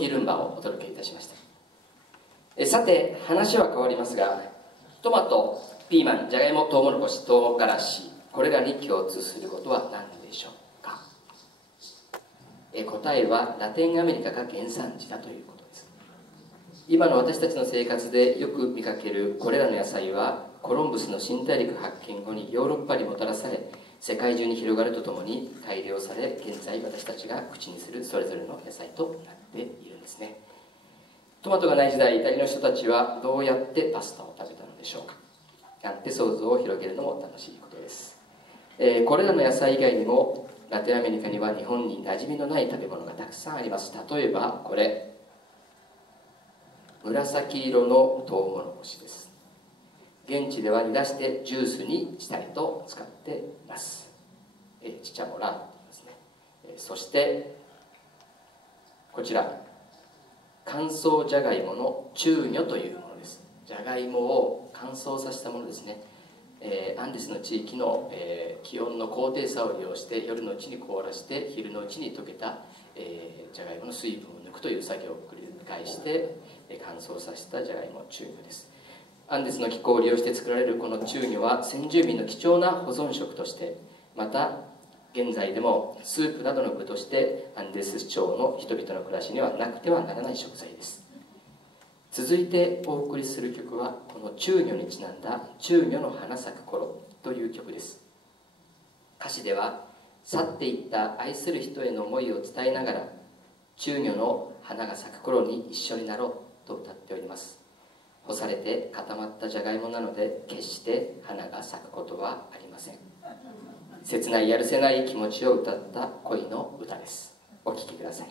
ティールンバをお届けいたしました。さて話は変わりますが、トマト、ピーマン、じゃがいも、トウモロコシ、唐辛子、これらに共通することは何でしょうか。答えはラテンアメリカが原産地だということです。今の私たちの生活でよく見かけるこれらの野菜は、コロンブスの新大陸発見後にヨーロッパにもたらされ、世界中に広がるとともに改良され、現在私たちが口にするそれぞれの野菜となっているんですね。トマトがない時代、イタリアの人たちはどうやってパスタを食べたのでしょうか。なんて想像を広げるのも楽しいことです。これらの野菜以外にもラテンアメリカには日本に馴染みのない食べ物がたくさんあります。例えばこれ、紫色のトウモロコシです。現地では煮出してジュースにしたりと使っています。チチャモラと言いますね。そしてこちら、乾燥じゃがいもの中魚というものです。じゃがいもを乾燥させたものですね。アンデスの地域の、気温の高低差を利用して夜のうちに凍らして昼のうちに溶けた、じゃがいもの水分を抜くという作業を繰り返して、乾燥させたじゃがいも中魚です。アンデスの気候を利用して作られるこの中魚は先住民の貴重な保存食として、また現在でもスープなどの具としてアンデス地方の人々の暮らしにはなくてはならない食材です。続いてお送りする曲は、この中魚にちなんだ「中魚の花咲く頃」という曲です。歌詞では、去っていった愛する人への思いを伝えながら、中魚の花が咲く頃に一緒になろうと歌っております。干されて固まったじゃがいもなので、決して花が咲くことはありません。切ないやるせない気持ちを歌った恋の歌です。お聴きください。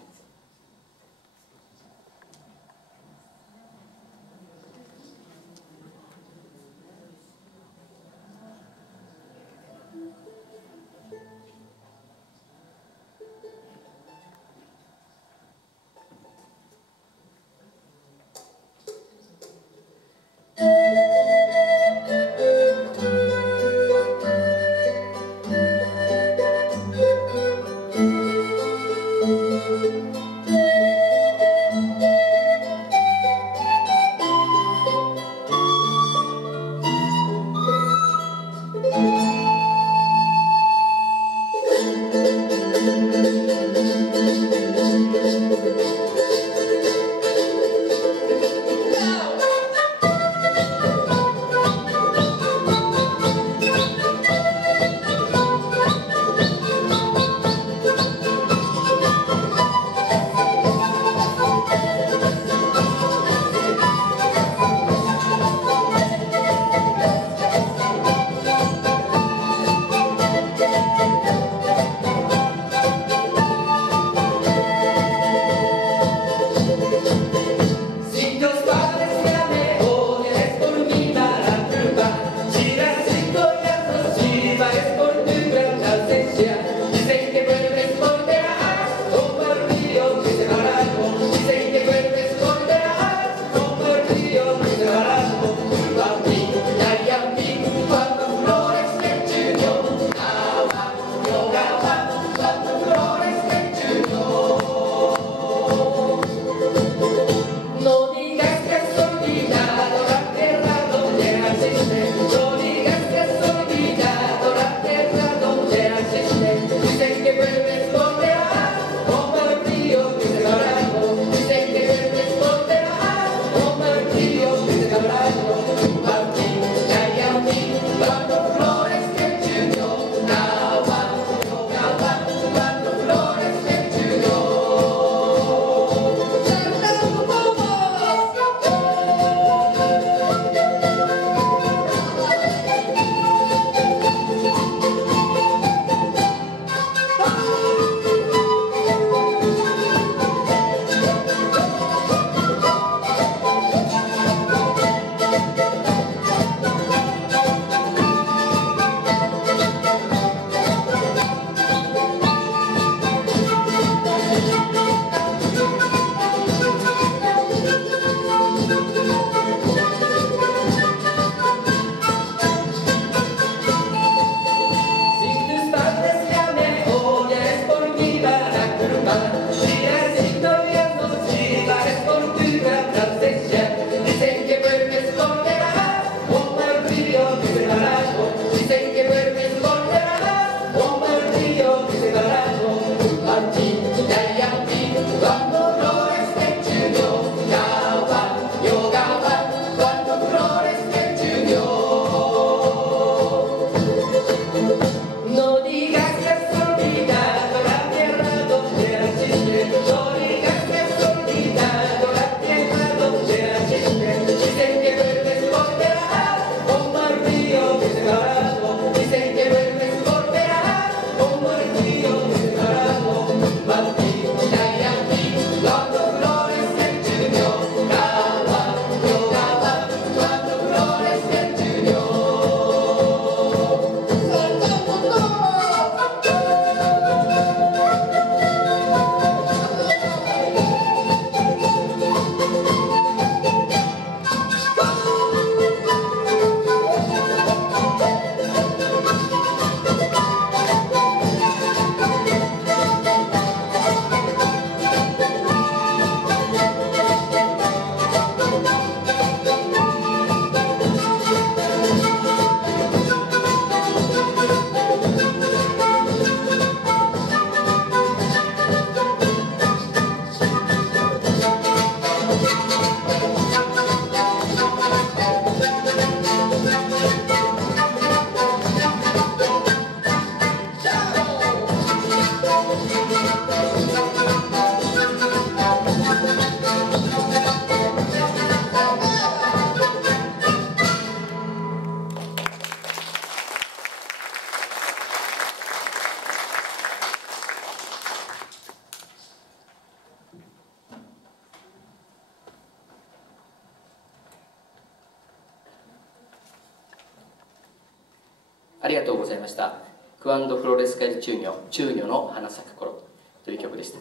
ありがとうございました。クアンド・フロレスカル中女の花咲く頃という曲でした。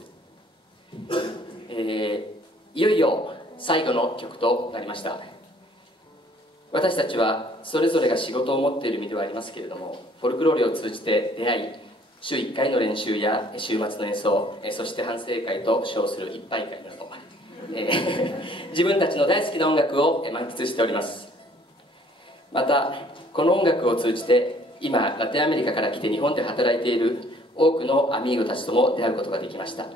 いよいよ最後の曲となりました。私たちはそれぞれが仕事を持っている身ではありますけれども、フォルクローレを通じて出会い、週1回の練習や週末の演奏、そして反省会と称する一杯会など、自分たちの大好きな音楽を満喫しております。またこの音楽を通じて今ラテンアメリカから来て日本で働いている多くのアミーゴたちとも出会うことができました。こ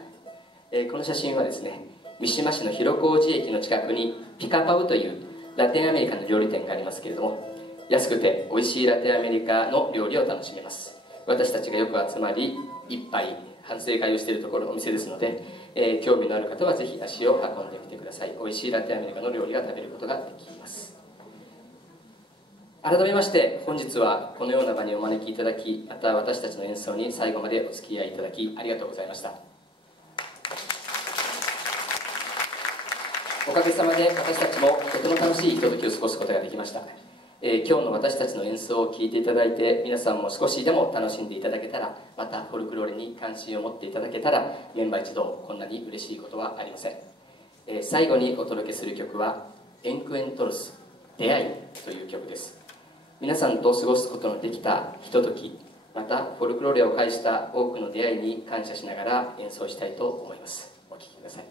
の写真はですね、三島市の広小路駅の近くにピカパウというラテンアメリカの料理店がありますけれども、安くて美味しいラテンアメリカの料理を楽しめます。私たちがよく集まり一杯反省会をしているところのお店ですので、興味のある方はぜひ足を運んでみてください。美味しいラテンアメリカの料理が食べることができます。改めまして本日はこのような場にお招きいただき、また私たちの演奏に最後までお付き合いいただきありがとうございました。おかげさまで私たちもとても楽しいひとときを過ごすことができました。今日の私たちの演奏を聴いていただいて、皆さんも少しでも楽しんでいただけたら、またフォルクローレに関心を持っていただけたら、メンバー一同こんなに嬉しいことはありません。最後にお届けする曲はエンクエントロス、出会いという曲です。皆さんと過ごすことのできたひととき、またフォルクローレを介した多くの出会いに感謝しながら演奏したいと思います。お聴きください。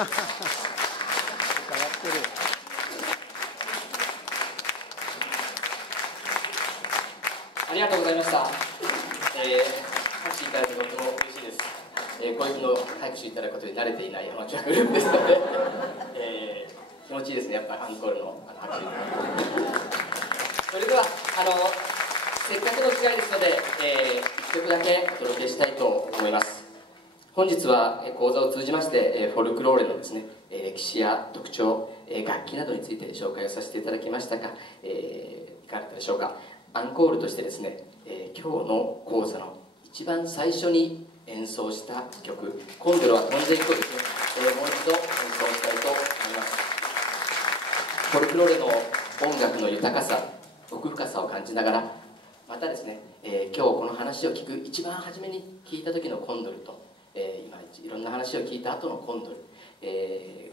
ありがとうございました。拍手いただいてとても嬉しいです。こういうの拍手いただくことに慣れていないアマチュアグループですので、気持ちいいですね、やっぱりアンコールの拍手いただく。それではせっかくの機会ですので、1曲だけお届けしたいと思います。本日は講座を通じましてフォルクローレのですね、歴史や特徴、楽器などについて紹介をさせていただきましたが、いかがだったでしょうか。アンコールとしてですね、今日の講座の一番最初に演奏した曲「コンドルは飛んでいく」をですね、もう一度演奏したいと思います。フォルクローレの音楽の豊かさ、奥深さを感じながら、またですね、今日この話を聞く一番初めに聞いた時のコンドルと、今いろんな話を聞いた後のコンドル、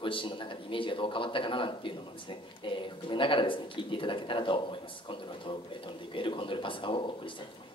ご自身の中でイメージがどう変わったかななんていうのもですね、含めながらですね聞いていただけたらと思います。コンドルを飛んでいくエル・コンドルパサーをお送りしたいと思います。